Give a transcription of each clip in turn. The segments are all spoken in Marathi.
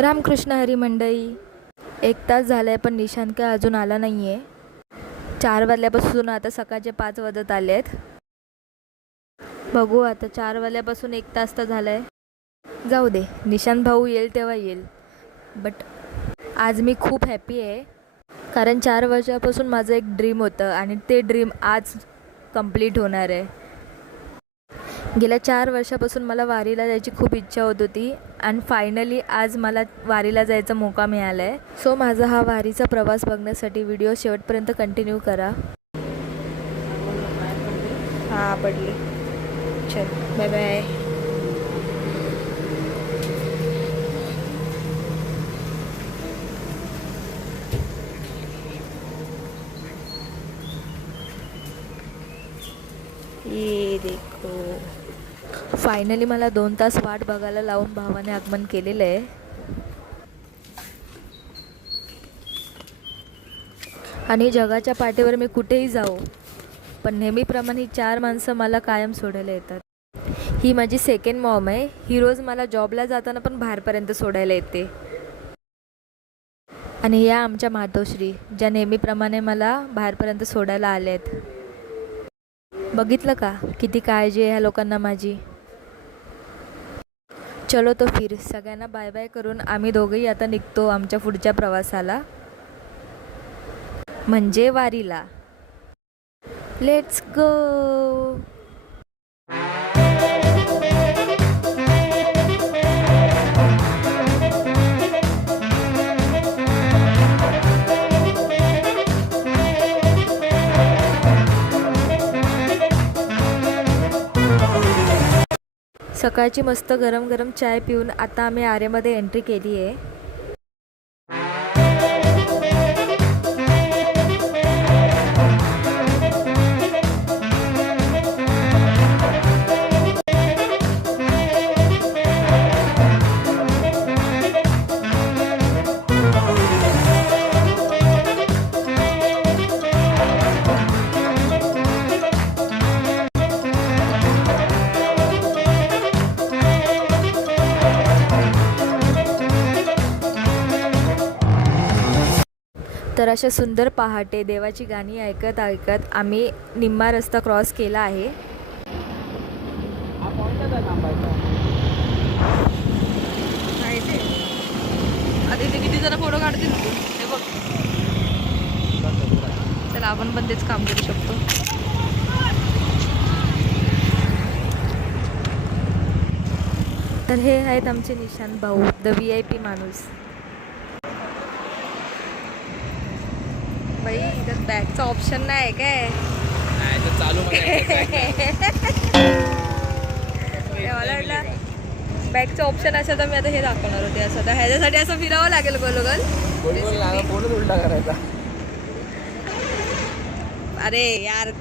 रामकृष्ण हरी मंडळी. 1 तास झालाय पण निशांत काय अजून आला नाही आहे. 4 वाजल्यापासून आता सकाळचे 5 वाजत आले आहेत. बघू आता 4 वाजल्यापासून 1 तास तर झाला आहे. जाऊ दे, निशांत भाऊ येईल तेव्हा येईल. बट आज मी खूप हॅपी आहे, कारण 4 वर्षापासून माझं एक ड्रीम होतं आणि ते ड्रीम आज कंप्लीट होणार आहे. गेल्या 4 वर्षापासून मला वारीला जायची खूप इच्छा होत होती आणि फायनली आज मला वारीला जायचा मौका मिळाला आहे. सो माझा हा वारीचा प्रवास बघण्यासाठी व्हिडिओ शेवटपर्यंत कंटिन्यू करा. हां पडली. चल बाय बाय. ये देखो, फायनली मला 2 तास वाट बघायला लावून भावाने आगमन केलेलं आहे. आणि जगाच्या पाठीवर मी कुठेही जाऊ, पण नेहमीप्रमाणे ही 4 माणसं मला कायम सोडायला येतात. ही माझी सेकंड मॉम आहे. ही रोज मला जॉबला जाताना पण बाहेरपर्यंत सोडायला येते. आणि या आमच्या मातोश्री, ज्या नेहमीप्रमाणे मला बाहेरपर्यंत सोडायला आल्या आहेत. बघितलं का किती काळजी आहे ह्या लोकांना माझी. चलो तो फिर, सगळ्यांना बाय बाय करून आम्ही दोघंही आता निघतो आमच्या पुढच्या प्रवासाला, म्हणजे वारीला. Let's go. सकाळची मस्त गरम गरम चाय पिऊन आता आम्ही आरेमध्ये एंट्री केली आहे. तर अशा सुंदर पहाटे देवाची गाणी ऐकत ऐकत आम्ही निम्मा रस्ता क्रॉस केला आहे. आधी ते किती जण फोटो काढतील ते बघ. चला आपण पण तेच काम करू शकतो. तर हे आहेत आमचे निशांत भाऊ, द VIP माणूस. बाई इथं बॅगचा ऑप्शन नाही काय? चालू मला वाटलं बॅगचं ऑप्शन असं तर मी आता हे दाखवणार होते. असं तर ह्याच्यासाठी असं फिरावं लागेल गोल उलटा करायचा. अरे यार,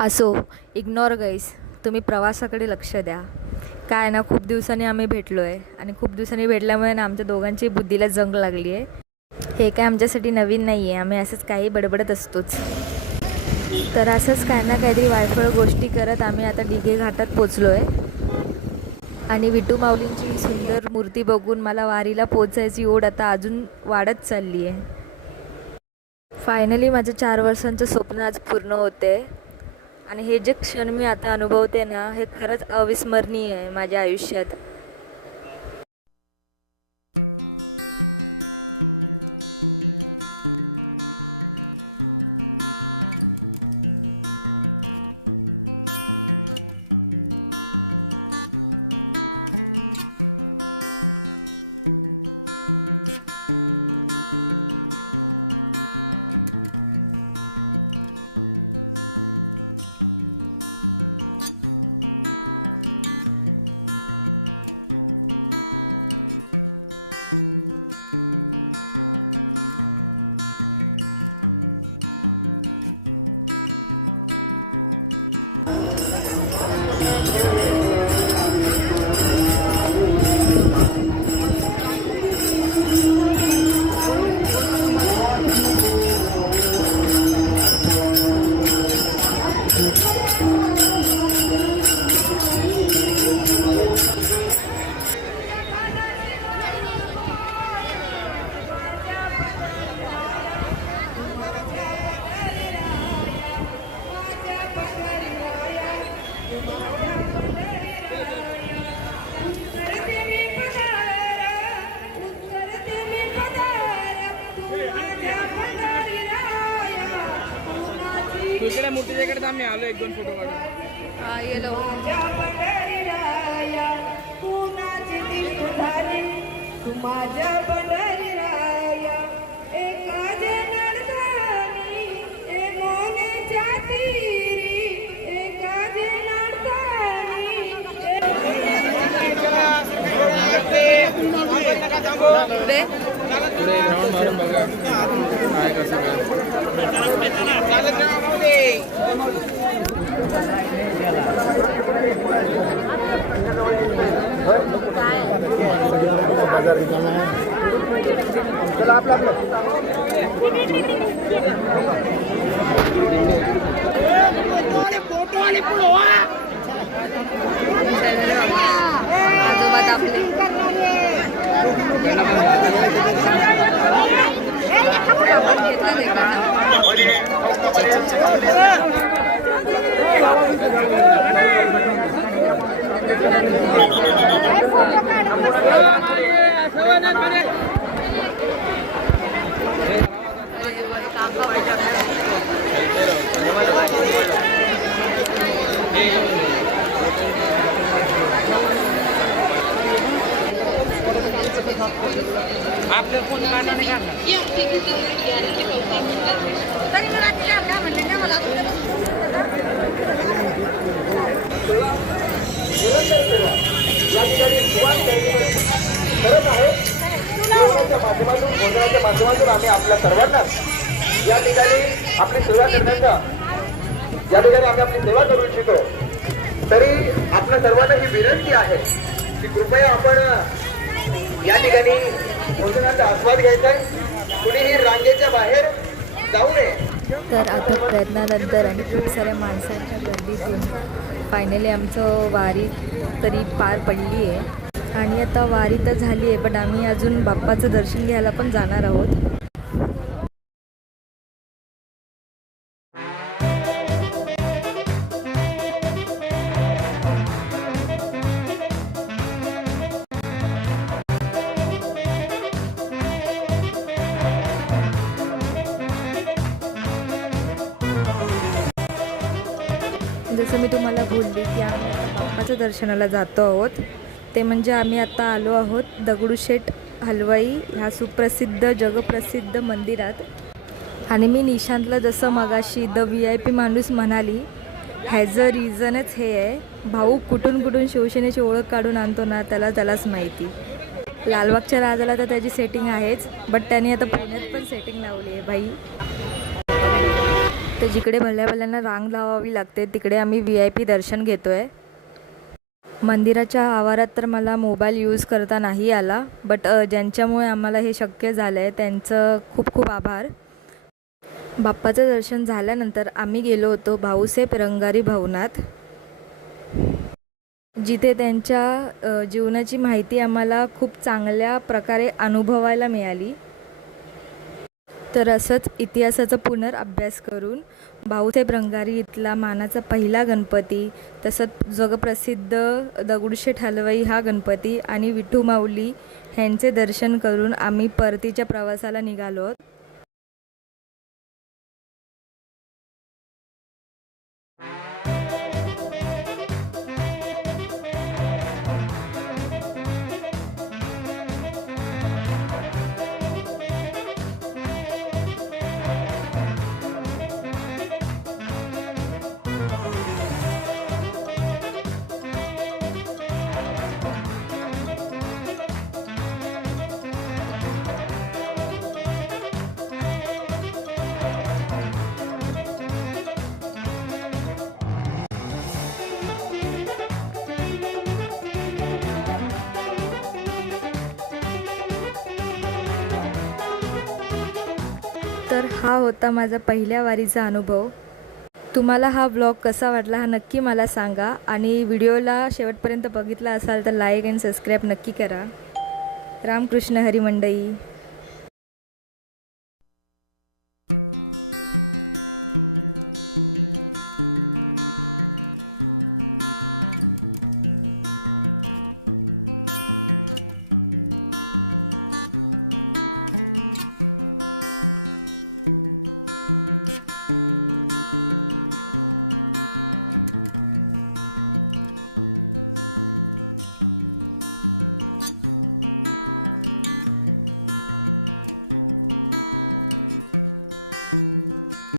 असो इग्नोर गाईस. तुम्ही प्रवासाकडे लक्ष द्या. काय ना, खूप दिवसांनी आम्ही भेटलो आहे आणि खूप दिवसांनी भेटल्यामुळे ना आमच्या दोघांची बुद्धीला जंग लागली आहे. हे काय आमच्यासाठी नवीन नाही आहे. आम्ही असंच काही बडबडत असतोच. तर असंच काय ना काहीतरी वायफळ गोष्टी करत आम्ही आता दिघे घाटात पोचलो आहे. आणि विठू माऊलींची ही सुंदर मूर्ती बघून मला वारीला पोचायची ओढ आता अजून वाढत चालली आहे. फायनली माझं 4 वर्षांचं स्वप्न आज पूर्ण होते आणि हे जे क्षण मी आता अनुभवते ना, हे खरंच अविस्मरणीय आहे माझ्या आयुष्यात. इकडे मूर्तीच्या इकडे आम्ही आलो 1-2 फोटो काढून. हा येलो माझ्या पंढरी राया एका जनार्दनी मोनेच्या तीरी एका जनार्दनी पुढे पुढे ग्राउंड मारून बघा काय कसं बाजार रिकामा आहे. चला आपलं आजोबा आपले आपले फोन काढला नाही काढला माध्यमातून आम्ही आपल्या सर्वांना या ठिकाणी आपली सेवा करण्याचा आम्ही आपली सेवा करू इच्छितो. तरी आपल्या सर्वांना ही विनंती आहे की कृपया आपण या ठिकाणी भोजनाचा आस्वाद घ्यायचा आहे. कुणीही रांगेच्या बाहेर जाऊ नये. तर आता प्रयत्नानंतर आणि खूप साऱ्या माणसांच्या गर्दीतून फायनली आमचं वारी तरी पार पडली आहे. आणि आता वारी तर झाली आहे, पण आम्ही अजून बाप्पाचं दर्शन घ्यायला पण जाणार आहोत. जसं मी तुम्हाला बोलले की आम्ही आता बाप्पाच्या दर्शनाला जातो आहोत. ते म्हणजे आम्ही आता आलो आहोत दगडूशेठ हलवाई ह्या सुप्रसिद्ध जगप्रसिद्ध मंदिरात. आणि मी निशांतला जसं मगाशी द VIP माणूस म्हणाली, ह्याचं रिझनच हे आहे, भाऊ कुठून कुठून शिवसेनेची ओळख काढून आणतो ना त्यालाच माहिती. लालबागच्या राजाला तर त्याची सेटिंग आहेच, बट त्याने आता पुण्यात पण सेटिंग लावली आहे भाई. तर जिकडे भल्याभल्यांना रांग लावावी लागते तिकडे आम्ही VIP दर्शन घेतो आहे. मंदिराच्या आवारात तर मला मोबाईल यूज करता नाही आला, बट ज्यांच्यामुळे आम्हाला हे शक्य झालं आहे त्यांचं खूप खूप आभार. बाप्पाचं दर्शन झाल्यानंतर आम्ही गेलो होतो भाऊसाहेब रंगारी भवनात, जिथे त्यांच्या जीवनाची माहिती आम्हाला खूप चांगल्या प्रकारे अनुभवायला मिळाली. तर असंच इतिहासाचा पुनर्अभ्यास करून भाऊसाहेब रंगारी इथला मानाचा पहिला गणपती, तसंच जगप्रसिद्ध दगडूशेठ हलवाई हा गणपती आणि विठू माऊली ह्यांचे दर्शन करून आम्ही परतीच्या प्रवासाला निघालो आहोत. तर हा होता माझा पहिल्या वारीचा अनुभव. तुम्हाला हा व्लॉग कसा वाटला हा नक्की मला सांगा. आणि व्हिडिओला शेवटपर्यंत बघितला असाल तर लाईक अँड सबस्क्राईब नक्की करा. रामकृष्ण हरी मंडई.